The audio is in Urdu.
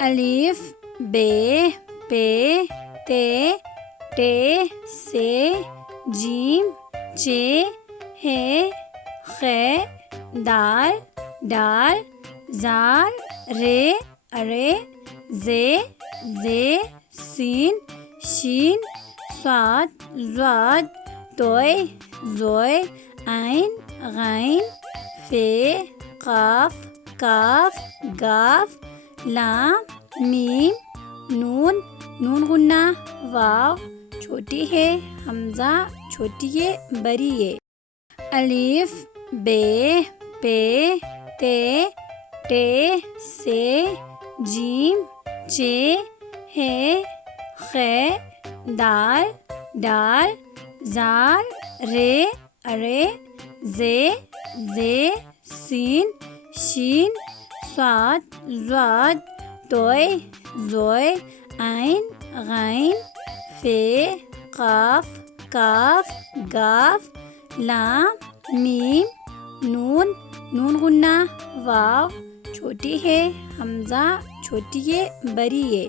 الف بے پے تے ٹے سے جیم چے ہے خے دال ڈال زال رے ارے زے سین شین صاد ضاد توئے زوئے عین غین فے قاف کاف گاف لام میم نون غنہ واو چھوٹی ہے حمزہ چھوٹی ہے بری ہے الف بے پے تے ٹے سے جیم چے ہے خے دال ڈال زال رے ارے زے سین شین صاد ضاد توئے زوئے عین غین فے قاف کاف گاف لام میم نون غنہ واو چھوٹی ہے حمزہ چھوٹی ہے بری ہے